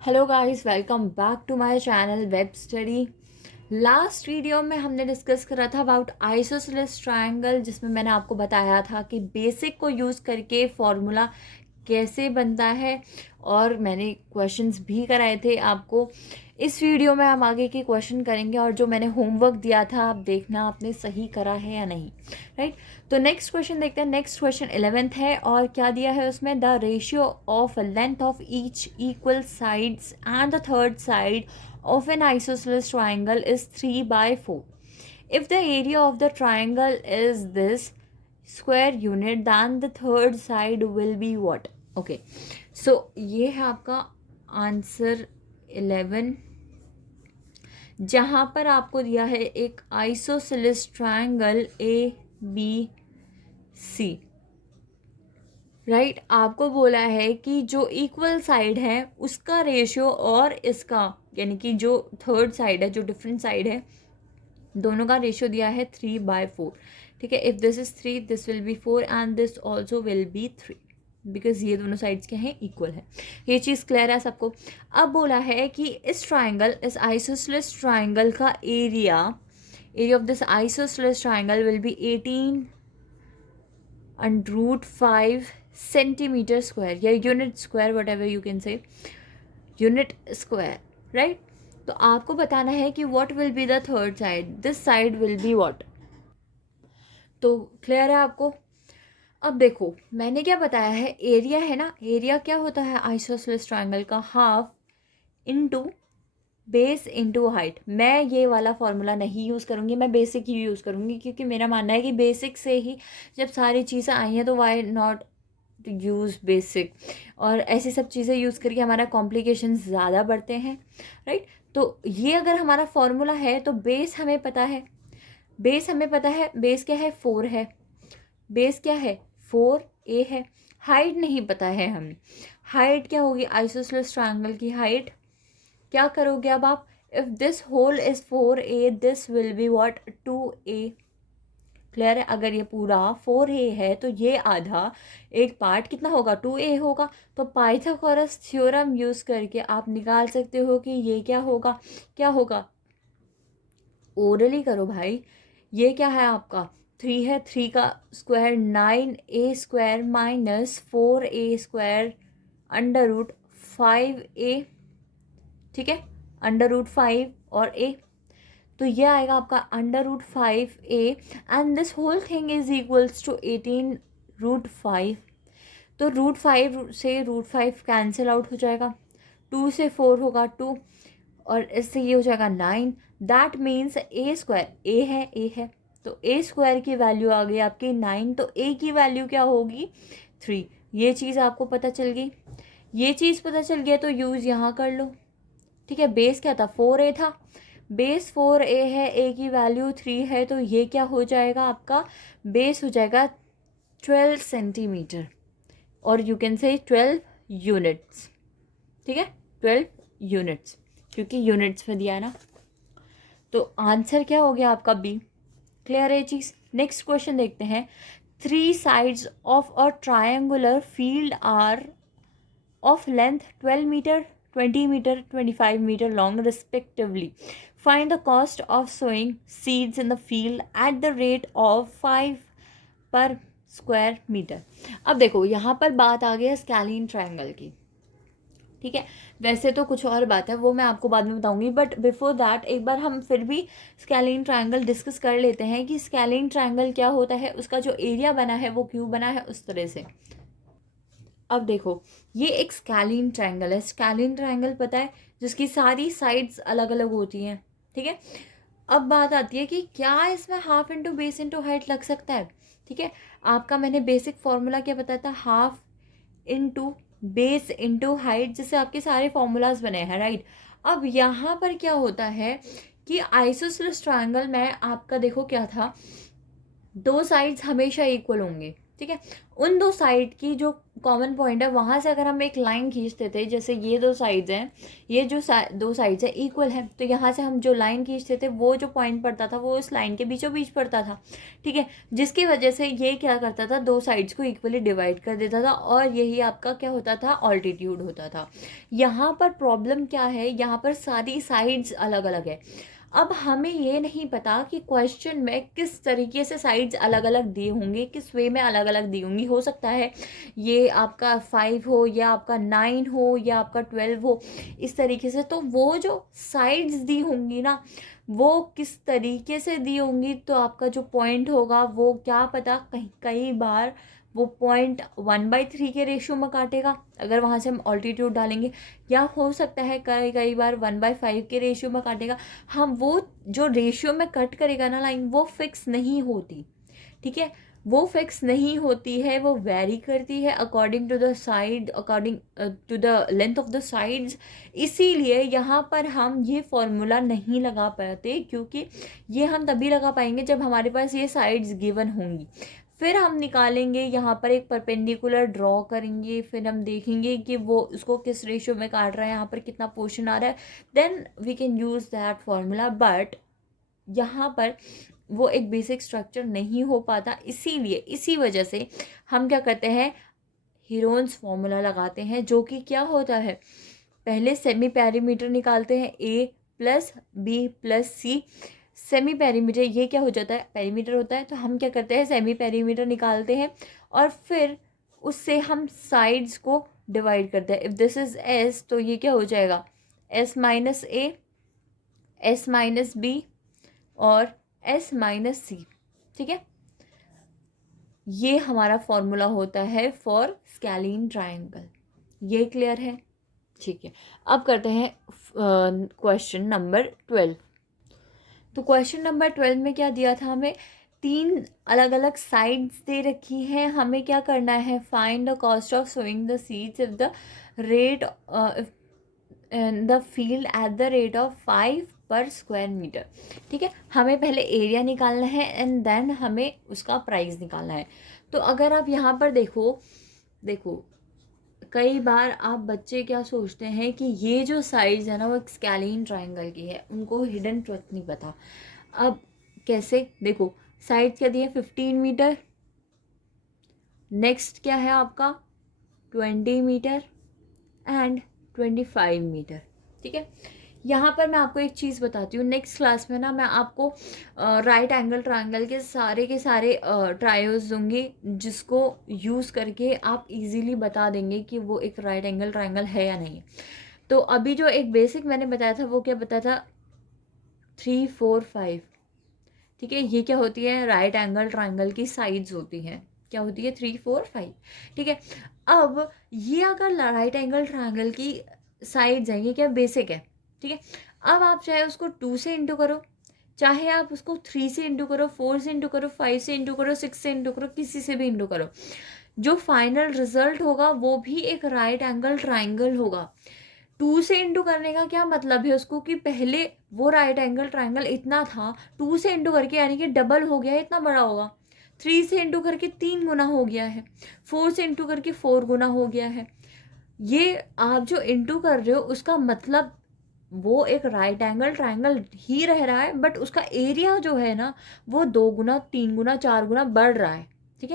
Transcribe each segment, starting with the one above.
Hello guys, welcome back to my channel web study. Last video में हमने discuss करा था अबाउट आइसोसेलेस ट्रायंगल, जिसमें मैंने आपको बताया था कि बेसिक को यूज़ करके फॉर्मूला कैसे बनता है और मैंने क्वेश्चंस भी कराए थे आपको। इस वीडियो में हम आगे के क्वेश्चन करेंगे और जो मैंने होमवर्क दिया था आप देखना आपने सही करा है या नहीं, राइट। तो नेक्स्ट क्वेश्चन देखते हैं। नेक्स्ट क्वेश्चन 11th है और क्या दिया है उसमें, the ratio of length of each equal sides and the third side of N isosceles triangle is 3/4. If the area of the triangle is this square unit, then the third side will be what? Okay, so ये है आपका answer 11, जहाँ पर आपको दिया है एक isosceles triangle ABC, right. आपको बोला है कि जो इक्वल साइड है उसका रेशियो और इसका यानी कि जो थर्ड साइड है, जो डिफरेंट साइड है, दोनों का रेशियो दिया है 3/4। ठीक है, if this is 3 this will B 4 and this also will be 3, because ये दोनों साइड्स क्या हैं, इक्वल है। ये चीज़ क्लियर है सबको। अब बोला है कि इस ट्राइंगल, इस आइसोसेलेस ट्राइंगल का area of this isosceles triangle will be 18√5 centimetre square या unit square, whatever you can say, unit square, right. तो आपको बताना है कि what will be the third side, this side will be what. तो clear है आपको। अब देखो मैंने क्या बताया है, एरिया है ना, एरिया क्या होता है आइसोसेलेस ट्रायंगल का, half into base into height. मैं ये वाला फॉर्मूला नहीं यूज़ करूँगी, मैं बेसिक ही यूज़ करूँगी, क्योंकि मेरा मानना है कि बेसिक से ही जब सारी चीज़ें आई हैं तो वाई नॉट यूज़ बेसिक, और ऐसी सब चीज़ें यूज़ करके हमारा कॉम्प्लिकेशन ज़्यादा बढ़ते हैं, राइट। तो ये अगर हमारा फॉर्मूला है तो बेस हमें पता है, बेस हमें पता है, बेस क्या है, 4 है, बेस क्या है 4a है। हाइट नहीं पता है हमें, हाइट क्या होगी आइसोसेलेस ट्रायंगल की हाइट, क्या करोगे अब आप, if this whole is 4a this will be what 2a। Clear है, अगर ये पूरा 4a है तो ये आधा एक पार्ट कितना होगा 2a होगा। तो पाइथागोरस थ्योरम यूज़ करके आप निकाल सकते हो कि ये क्या होगा, क्या होगा, ओरली करो भाई। ये क्या है आपका 3 है, 3 का square 9a² minus 4a² √5a, ठीक है, √5 और a, तो ये आएगा आपका √5a and this whole thing is equals to 18√5। तो √5 से √5 कैंसिल आउट हो जाएगा, 2 से 4 होगा 2 और इससे ये हो जाएगा 9। दैट मीन्स a² a है तो a² की वैल्यू आ गई आपकी 9, तो a की वैल्यू क्या होगी 3। ये चीज़ आपको पता चल गई, ये चीज़ पता चल गया तो यूज़ यहाँ कर लो। ठीक है, बेस क्या था 4a था, बेस 4a है, a की वैल्यू 3 है, तो ये क्या हो जाएगा आपका, बेस हो जाएगा 12 सेंटीमीटर और यू कैन से 12 यूनिट्स। ठीक है, 12 यूनिट्स, क्योंकि यूनिट्स में दिया है ना। तो आंसर क्या हो गया आपका बी। क्लियर है ये चीज़। नेक्स्ट क्वेश्चन देखते हैं। 3 sides of a triangular field are of length 12 metre, 20 metre, 25 metre long respectively. Find the cost of sowing seeds in the field at the rate of 5 per square metre. अब देखो यहाँ पर बात आ गई है स्कैलीन triangle की। ठीक है, वैसे तो कुछ और बात है, वो मैं आपको बाद में बताऊंगी, बट बिफोर दैट एक बार हम फिर भी स्कैलीन ट्रायंगल डिस्कस कर लेते हैं कि स्कैलीन ट्रायंगल क्या होता है, उसका जो एरिया बना है वो क्यों बना है उस तरह से। अब देखो ये एक स्कैलीन ट्रायंगल है, स्कैलीन ट्रायंगल पता है जिसकी सारी साइड्स अलग अलग होती हैं। ठीक है, अब बात आती है कि क्या इसमें half into base into height लग सकता है। ठीक है, आपका मैंने बेसिक फॉर्मूला क्या बताया था, half into base into height, जिससे आपके सारे फॉर्मूलाज बने हैं, राइट। अब यहाँ पर क्या होता है कि आइसोसेलेस ट्रायंगल में आपका देखो क्या था, दो साइड्स हमेशा इक्वल होंगे। ठीक है। उन दो साइड की जो कॉमन पॉइंट है वहाँ से अगर हम एक लाइन खींचते थे, जैसे ये दो साइड्स हैं, ये जो दो साइड्स है इक्वल है, तो यहाँ से हम जो लाइन खींचते थे वो जो पॉइंट पड़ता था वो उस लाइन के बीचों बीच पड़ता था, ठीक है। जिसकी वजह से ये क्या करता था, दो साइड्स को इक्वली डिवाइड कर देता था और यही आपका क्या होता था, ऑल्टीट्यूड होता था। यहाँ पर प्रॉब्लम क्या है, यहाँ पर सारी साइड्स अलग अलग है। अब हमें ये नहीं पता कि क्वेश्चन में किस तरीके से साइड्स अलग अलग दी होंगी, किस वे में अलग अलग दी होंगी। हो सकता है ये आपका 5 हो या आपका 9 हो या आपका 12 हो, इस तरीके से। तो वो जो साइड्स दी होंगी ना, वो किस तरीके से दी होंगी, तो आपका जो पॉइंट होगा वो क्या पता कई बार वो पॉइंट 1/3 के रेशियो में काटेगा अगर वहाँ से हम ऑल्टीट्यूड डालेंगे, या हो सकता है कई बार 1/5 के रेशियो में काटेगा। हम वो जो रेशियो में कट करेगा ना लाइन, वो फिक्स नहीं होती, ठीक है। वो फिक्स नहीं होती है, वो वेरी करती है according to the side, according to the length of the sides. इसीलिए यहाँ पर हम ये फॉर्मूला नहीं लगा पाते, क्योंकि ये हम तभी लगा पाएंगे जब हमारे पास ये साइड्स गिवन होंगी। फिर हम निकालेंगे यहाँ पर एक परपेंडिकुलर ड्रॉ करेंगे, फिर हम देखेंगे कि वो उसको किस रेशियो में काट रहा है, यहाँ पर कितना पोर्शन आ रहा है, then we can use that formula. But यहाँ पर वो एक बेसिक स्ट्रक्चर नहीं हो पाता, इसीलिए इसी वजह से हम क्या करते हैं, हीरोन्स फॉर्मूला लगाते हैं, जो कि क्या होता है, पहले सेमी पेरीमीटर निकालते हैं a plus b plus c. Semi perimeter ये क्या हो जाता है, पेरीमीटर होता है, तो हम क्या करते हैं, सेमी पेरीमीटर निकालते हैं और फिर उससे हम साइड्स को डिवाइड करते हैं। इफ़ दिस इज़ s तो ये क्या हो जाएगा, s माइनस ए, s माइनस बी और s माइनस सी, ठीक है। ये हमारा फॉर्मूला होता है फॉर स्केलीन ट्रायंगल। ये क्लियर है, ठीक है। अब करते हैं क्वेश्चन नंबर 12। तो क्वेश्चन नंबर 12 में क्या दिया था हमें, 3 अलग अलग साइड्स दे रखी हैं, हमें क्या करना है, find the cost of sowing the seeds if the rate the field at the rate of 5 per square metre, ठीक है। हमें पहले एरिया निकालना है एंड देन हमें उसका प्राइस निकालना है। तो अगर आप यहाँ पर देखो कई बार आप बच्चे क्या सोचते हैं कि ये जो साइज है ना वो एक स्केलीन ट्रायंगल की है, उनको हिडन ट्रुथ नहीं पता। अब कैसे, देखो साइज क्या दिया, 15 मीटर, नेक्स्ट क्या है आपका 20 मीटर एंड 25 मीटर, ठीक है। यहाँ पर मैं आपको एक चीज़ बताती हूँ, नेक्स्ट क्लास में ना मैं आपको राइट एंगल ट्रायंगल के सारे ट्रायोज दूंगी, जिसको यूज़ करके आप इजीली बता देंगे कि वो एक राइट एंगल ट्रायंगल है या नहीं। तो अभी जो एक बेसिक मैंने बताया था वो क्या बताया था, 3, 4, 5, ठीक है। ये क्या होती है, राइट एंगल ट्रायंगल की साइड्स होती हैं, क्या होती है, 3, 4, 5, ठीक है। अब ये अगर राइट एंगल ट्रायंगल की साइड्स हैं, ये क्या बेसिक है, ठीक है। अब आप चाहे उसको 2 से इंटू करो, चाहे आप उसको 3 से इंटू करो, 4 से इंटू करो, 5 से इंटू करो, 6 से इंटू करो, किसी से भी इंटू करो, जो फाइनल रिजल्ट होगा वो भी एक राइट एंगल ट्रायंगल होगा। 2 से इंटू करने का क्या मतलब है उसको, कि पहले वो राइट एंगल ट्रायंगल इतना था, 2 से इंटू करके यानी कि डबल हो गया है, इतना बड़ा होगा। 3 से इंटू करके 3 गुना हो गया है, 4 से इंटू करके 4 गुना हो गया है। ये आप जो इंटू कर रहे हो उसका मतलब वो एक राइट एंगल ट्रायंगल ही रह रहा है, बट उसका एरिया जो है ना वो 2 गुना, 3 गुना, 4 गुना बढ़ रहा है, ठीक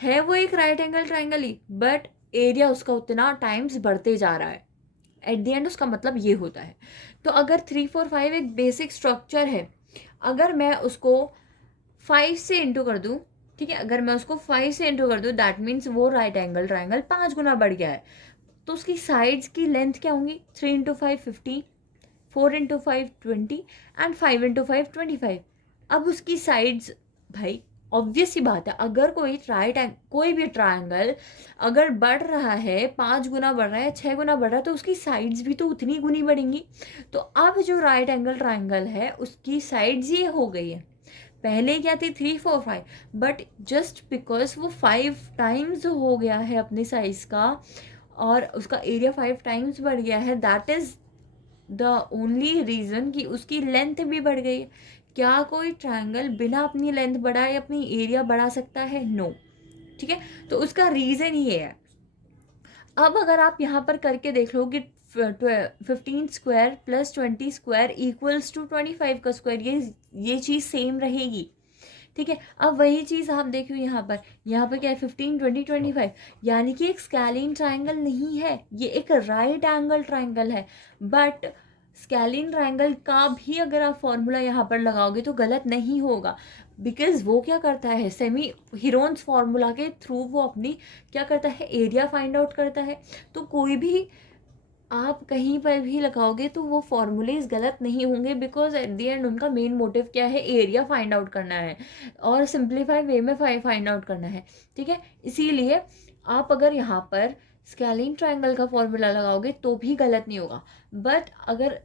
है वो एक right angle triangle he, but area उसका उतना टाइम्स बढ़ते जा रहा है। एट द एंड उसका मतलब ये होता है। तो अगर 3, 4, 5 एक बेसिक स्ट्रक्चर है, अगर मैं उसको 5 से इंटू कर दूँ, ठीक है, अगर मैं उसको 5 से इंटू कर दूँ, दैट मीन्स वो राइट एंगल ट्रायंगल 5 गुना बढ़ गया है। तो उसकी साइड्स की लेंथ क्या होंगी, 3 इंटू 5 15, 4 इंटू 5 20 एंड 5 इंटू 5 25। अब उसकी साइड्स, भाई ऑब्वियस सी बात है, अगर कोई भी ट्रायंगल अगर बढ़ रहा है, 5 गुना बढ़ रहा है, 6 गुना बढ़ रहा है, तो उसकी साइड्स भी तो उतनी गुनी बढ़ेंगी। तो अब जो राइट एंगल ट्रायंगल है उसकी साइड्स ये हो गई है, पहले क्या थी 3, 4, 5, बट जस्ट बिकॉज वो 5 टाइम्स हो गया है अपने साइज का और उसका एरिया 5 टाइम्स बढ़ गया है, that is the only reason कि उसकी लेंथ भी बढ़ गई है। क्या कोई ट्रायंगल बिना अपनी लेंथ बढ़ाए अपनी एरिया बढ़ा सकता है, नो। ठीक है, तो उसका रीज़न ये है। अब अगर आप यहाँ पर करके देख लो कि 15 square plus 20 square equals to 25 का स्क्वायर, ये चीज़ सेम रहेगी। ठीक है, अब वही चीज़ आप देखो यहाँ पर क्या है, 15 20 25, यानी कि एक स्केलिन ट्राइंगल नहीं है, ये एक राइट एंगल ट्राइंगल है। बट स्केलिन ट्राइंगल का भी अगर आप फॉर्मूला यहाँ पर लगाओगे तो गलत नहीं होगा, बिकॉज वो क्या करता है, सेमी हीरोन्स फार्मूला के थ्रू वो अपनी क्या करता है, एरिया फाइंड आउट करता है। तो कोई भी आप कहीं पर भी लगाओगे तो वो फॉर्मूलेज गलत नहीं होंगे, बिकॉज एट द एंड उनका मेन मोटिव क्या है, एरिया फाइंड आउट करना है और सिंप्लीफाइड वे में फाइंड आउट करना है। ठीक है, इसीलिए आप अगर यहाँ पर स्केलिन ट्राइंगल का फॉर्मूला लगाओगे तो भी गलत नहीं होगा। बट अगर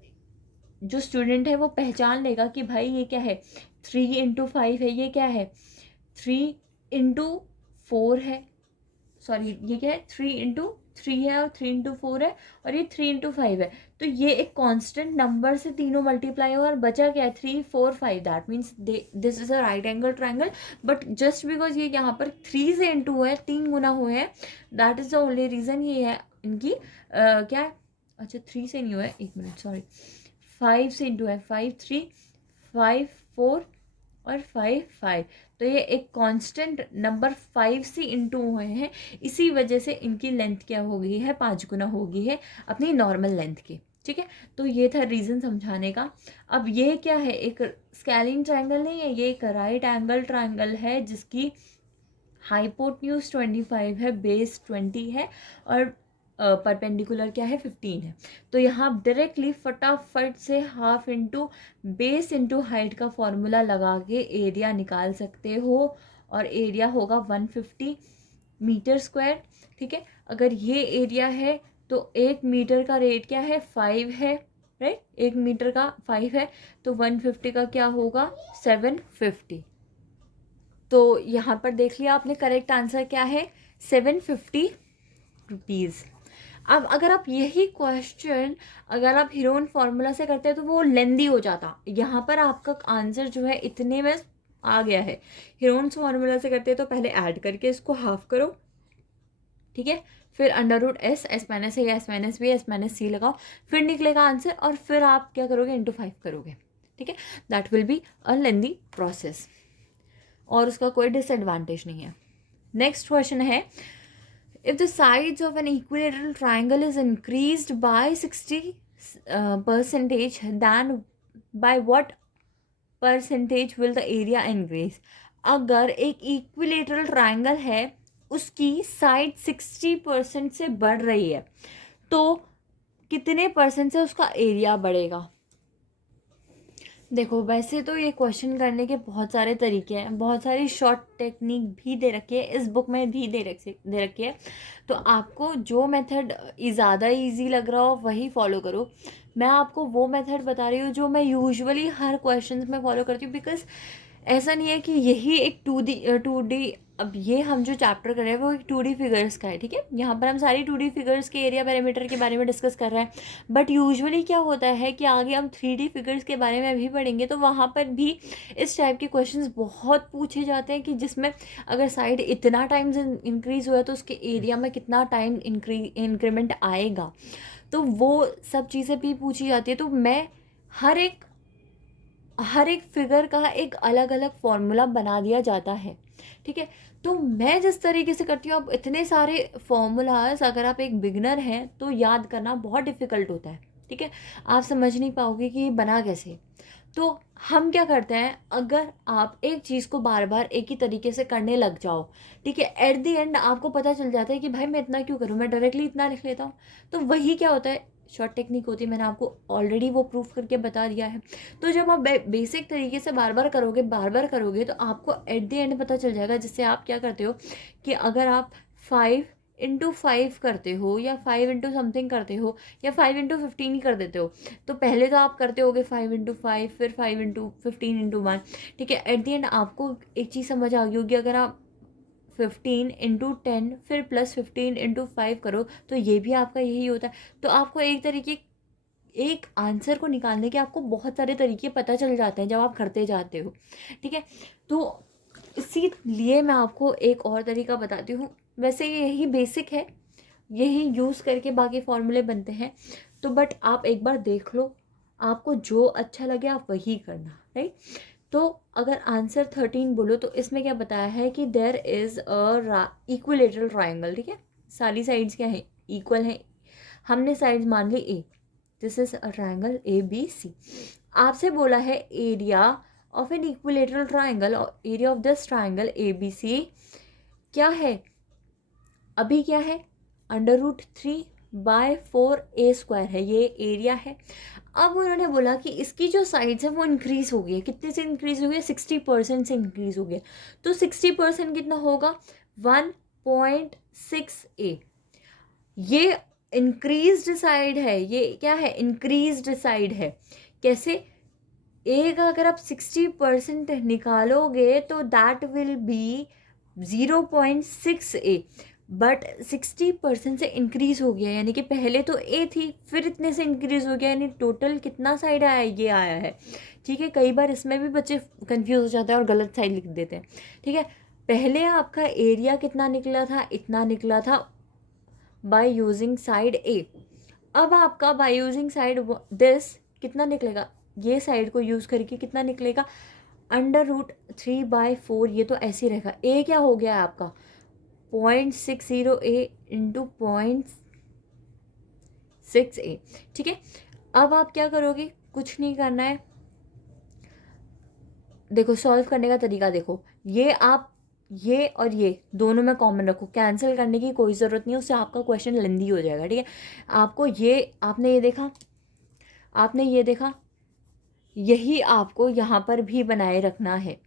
जो स्टूडेंट है वो पहचान लेगा कि भाई ये क्या है, 3 × 5 है, ये क्या है 3 × 4 है, सॉरी ये क्या है 3 × 3 है और 3 × 4 है और ये 3 × 5 है, तो ये एक कांस्टेंट नंबर से तीनों मल्टीप्लाई हुआ और बचा क्या है 3 4 5, that means this is a right angle triangle. But just because ये यहाँ पर 3 से इंटू हुआ है, 3 गुना हुए हैं, that is the only reason ये है इनकी क्या है, अच्छा 3 से नहीं हुआ है, 1 मिनट सॉरी, 5 से इंटू है, 5 3 5 4 और 5 5, तो ये एक कांस्टेंट नंबर 5 से इंटू हुए हैं, इसी वजह से इनकी लेंथ क्या हो गई है, 5 गुना हो गई है अपनी नॉर्मल लेंथ की। ठीक है, तो ये था रीज़न समझाने का। अब ये क्या है, एक स्केलिन ट्राइंगल नहीं है, ये एक राइट एंगल ट्राइंगल है जिसकी हाइपोटेन्यूज 25 है, बेस 20 है और परपेंडिकुलर क्या है 15 है। तो यहाँ आप डायरेक्टली फटाफट से half into base into height का फॉर्मूला लगा के एरिया निकाल सकते हो और एरिया होगा 150 मीटर स्क्वायर। ठीक है, अगर ये एरिया है तो 1 मीटर का रेट क्या है 5 है, राइट, 1 मीटर का 5 है, तो 150 का क्या होगा 750। तो यहाँ पर देख लिया आपने, करेक्ट आंसर क्या है 750 रुपीज़। अब अगर आप यही क्वेश्चन अगर आप हीरोन फार्मूला से करते हैं तो वो लेंदी हो जाता, यहाँ पर आपका आंसर जो है इतने में आ गया है। हीरोन फार्मूला से करते हैं तो पहले ऐड करके इसको हाफ करो, ठीक है, फिर √s, s माइनस है या s minus b, s minus c लगाओ, फिर निकलेगा आंसर और फिर आप क्या करोगे इंटू 5 करोगे। ठीक है, that will be a lengthy process और उसका कोई डिसएडवांटेज नहीं है। नेक्स्ट क्वेश्चन है, if the sides of an equilateral triangle is increased by 60 percentage, then by what percentage will the area increase? अगर एक इक्विलेटरल ट्राइंगल है उसकी साइड 60% से बढ़ रही है तो कितने परसेंट से उसका एरिया बढ़ेगा? देखो वैसे तो ये क्वेश्चन करने के बहुत सारे तरीके हैं, बहुत सारी शॉर्ट टेक्निक भी दे रखी है, इस बुक में भी दे रखी है। तो आपको जो मेथड ज़्यादा इजी लग रहा हो वही फॉलो करो। मैं आपको वो मेथड बता रही हूँ जो मैं यूजुअली हर क्वेश्चन में फॉलो करती हूँ, बिकॉज ऐसा नहीं है कि यही एक 2D, अब ये हम जो चैप्टर कर रहे हैं वो एक 2D फिगर्स का है। ठीक है, यहाँ पर हम सारी 2D फिगर्स के एरिया पैरामीटर के बारे में डिस्कस कर रहे हैं। बट यूजुअली क्या होता है कि आगे हम 3D फिगर्स के बारे में भी पढ़ेंगे तो वहाँ पर भी इस टाइप के क्वेश्चंस बहुत पूछे जाते हैं कि जिसमें अगर साइड इतना टाइम इंक्रीज़ हुआ है तो उसके एरिया में कितना टाइम इंक्रीमेंट आएगा, तो वो सब चीज़ें भी पूछी जाती है। तो मैं हर एक फिगर का एक अलग अलग फॉर्मूला बना दिया जाता है। ठीक है, तो मैं जिस तरीके से करती हूँ, अब इतने सारे फॉर्मूलाज अगर आप एक बिगनर हैं तो याद करना बहुत डिफ़िकल्ट होता है। ठीक है, आप समझ नहीं पाओगे कि ये बना कैसे। तो हम क्या करते हैं, अगर आप एक चीज़ को बार बार एक ही तरीके से करने लग जाओ, ठीक है, एट द एंड आपको पता चल जाता है कि भाई मैं इतना क्यों करूँ, मैं डायरेक्टली इतना लिख लेता हूँ। तो वही क्या होता है, शॉर्ट टेक्निक होती है, मैंने आपको ऑलरेडी वो प्रूफ करके बता दिया है। तो जब आप बेसिक तरीके से बार बार करोगे तो आपको एट द एंड पता चल जाएगा, जिससे आप क्या करते हो कि अगर आप 5 × 5 करते हो या 5 × समथिंग करते हो या 5 × 15 ही कर देते हो, तो पहले तो आप करते होगे 5 × 5, फिर 5 × 15 × 1। ठीक है, एट द एंड आपको एक चीज़ समझ आ गई होगी, अगर आप 15 × 10 फिर +15 × 5 करो तो ये भी आपका यही होता है। तो आपको एक आंसर को निकालने के आपको बहुत सारे तरीके पता चल जाते हैं जब आप करते जाते हो। ठीक है, तो इसीलिए मैं आपको एक और तरीका बताती हूँ। वैसे यही बेसिक है, यही यूज़ करके बाकी फॉर्मूले बनते हैं। तो बट आप एक बार देख लो, आपको जो अच्छा लगे आप वही करना, राइट। तो अगर आंसर 13 बोलो तो इसमें क्या बताया है कि there is a equilateral triangle, ठीक है। सारी साइड्स क्या है, इक्वल है। हमने साइड्स मान ली a, this is a triangle A B C. आपसे बोला है area of an equilateral triangle, और area of this triangle A B C क्या है, अभी क्या है, √3/4 A² है, ये एरिया है। अब उन्होंने बोला कि इसकी जो साइड्स है वो इंक्रीज हो गई है, कितने से इंक्रीज हो गई है, 60% से इंक्रीज हो गया। तो 60% कितना होगा, 1.6A। ये इंक्रीज्ड साइड है, ये क्या है, इंक्रीज्ड साइड है। कैसे, ए का अगर आप 60% निकालोगे तो that will be 0.6A, but 60% से इंक्रीज हो गया, यानी कि पहले तो ए थी फिर इतने से इंक्रीज हो गया, यानी टोटल कितना साइड आया, ये आया है। ठीक है, कई बार इसमें भी बच्चे कंफ्यूज हो जाते हैं और गलत साइड लिख देते हैं। ठीक है, पहले आपका एरिया कितना निकला था, इतना निकला था बाय यूजिंग साइड ए। अब आपका बाय यूजिंग साइड दिस कितना निकलेगा, ये साइड को यूज़ करके कितना निकलेगा, √3/4। ये तो ऐसे ही रहेगा। ए क्या हो गया है आपका, 0.60A इंटू 0.6A। ठीक है, अब आप क्या करोगे, कुछ नहीं करना है। देखो सॉल्व करने का तरीका देखो, ये आप ये और ये दोनों में कॉमन रखो, कैंसिल करने की कोई ज़रूरत नहीं है, उससे आपका क्वेश्चन लेंदी हो जाएगा। ठीक है, आपको ये, आपने ये देखा, आपने ये देखा, यही आपको यहाँ पर भी बनाए रखना है।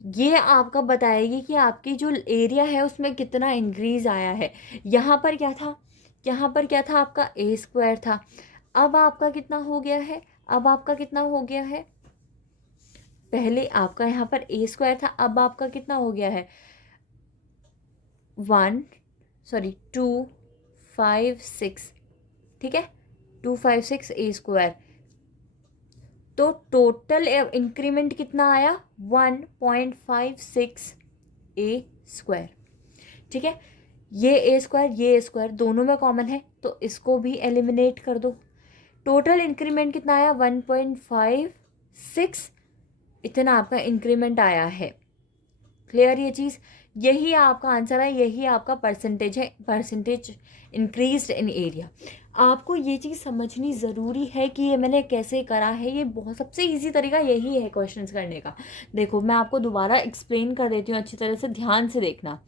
ये आपका बताएगी कि आपकी जो एरिया है उसमें कितना इंक्रीज आया है। यहाँ पर क्या था, यहाँ पर क्या था, आपका A² था। अब आपका कितना हो गया है, अब आपका कितना हो गया है, पहले आपका यहाँ पर A² था, अब आपका कितना हो गया है, 256। ठीक है, 256A²। तो टोटल इंक्रीमेंट कितना आया, 1.56A²। ठीक है, ये A² दोनों में कॉमन है तो इसको भी एलिमिनेट कर दो। टोटल इंक्रीमेंट कितना आया, 1.56, इतना आपका इंक्रीमेंट आया है। क्लियर ये चीज़, यही आपका आंसर है, यही आपका परसेंटेज है, परसेंटेज इंक्रीज्ड इन एरिया। आपको ये चीज़ समझनी ज़रूरी है कि ये मैंने कैसे करा है। ये बहुत सबसे इजी तरीका यही है क्वेश्चंस करने का। देखो मैं आपको दोबारा एक्सप्लेन कर देती हूँ, अच्छी तरह से ध्यान से देखना।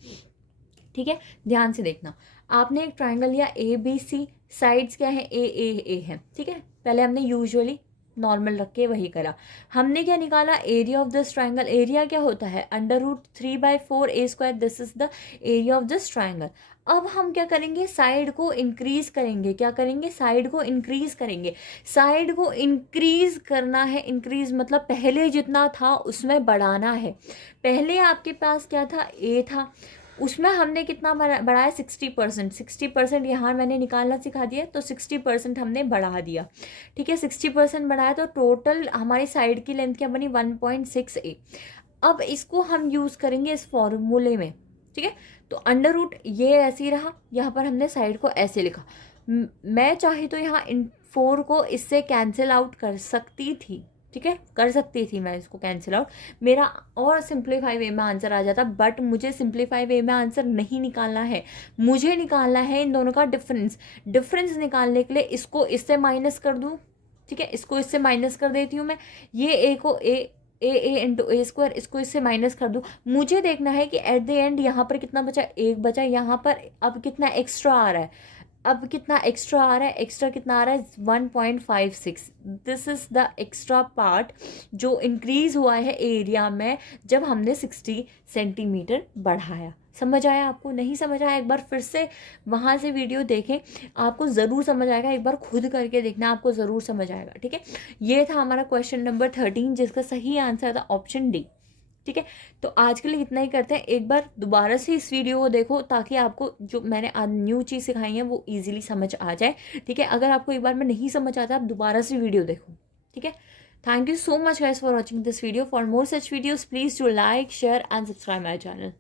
ठीक है, ध्यान से देखना। आपने एक ट्राइंगल लिया ABC, साइड्स क्या है, A है। ठीक है, पहले हमने यूजुअली नॉर्मल रख के वही करा। हमने क्या निकाला, area of this triangle. Area क्या होता है, √3/4A², this is the area of this triangle. अब हम क्या करेंगे, साइड को इंक्रीज करेंगे। क्या करेंगे, साइड को इंक्रीज करेंगे। साइड को इंक्रीज करना है, इंक्रीज मतलब पहले जितना था उसमें बढ़ाना है। पहले आपके पास क्या था, A था, उसमें हमने कितना बढ़ाया, 60%। 60% यहाँ मैंने निकालना सिखा दिया तो 60% हमने बढ़ा दिया। ठीक है, 60% बढ़ाया तो टोटल हमारी साइड की लेंथ क्या बनी, 1.6A। अब इसको हम यूज़ करेंगे इस फॉर्मूले में। ठीक है, तो अंडर रूट ये ऐसे ही रहा, यहाँ पर हमने साइड को ऐसे लिखा। मैं चाहे तो यहाँ इन 4 को इससे कैंसिल आउट कर सकती थी। ठीक है, कर सकती थी मैं इसको कैंसिल आउट, मेरा और सिंप्लीफाई वे में आंसर आ जाता, बट मुझे सिंप्लीफाई वे में आंसर नहीं निकालना है। मुझे निकालना है इन दोनों का डिफरेंस। डिफरेंस निकालने के लिए इसको इससे माइनस कर दूँ। ठीक है, इसको इससे माइनस कर देती हूँ मैं। ये ए को ए इंटू A², इसको इससे माइनस कर दूँ। मुझे देखना है कि एट द एंड यहाँ पर कितना बचा, 1 बचा। यहाँ पर अब कितना एक्स्ट्रा आ रहा है, अब कितना एक्स्ट्रा आ रहा है, एक्स्ट्रा कितना आ रहा है, 1.56। This is the extra part जो इंक्रीज़ हुआ है एरिया में जब हमने 60 सेंटीमीटर बढ़ाया। समझ आया आपको, नहीं समझ आया एक बार फिर से वहाँ से वीडियो देखें, आपको ज़रूर समझ आएगा। एक बार खुद करके देखना, आपको ज़रूर समझ आएगा। ठीक है, ये था हमारा क्वेश्चन नंबर 13 जिसका सही आंसर था ऑप्शन डी। ठीक है, तो आज के लिए इतना ही करते हैं। एक बार दोबारा से इस वीडियो को देखो ताकि आपको जो मैंने न्यू चीज़ सिखाई है वो इजीली समझ आ जाए। ठीक है, अगर आपको एक बार में नहीं समझ आता आप दोबारा से वीडियो देखो। ठीक है, Thank you so much guys for watching this video. For more such videos, please do like, share and subscribe my channel.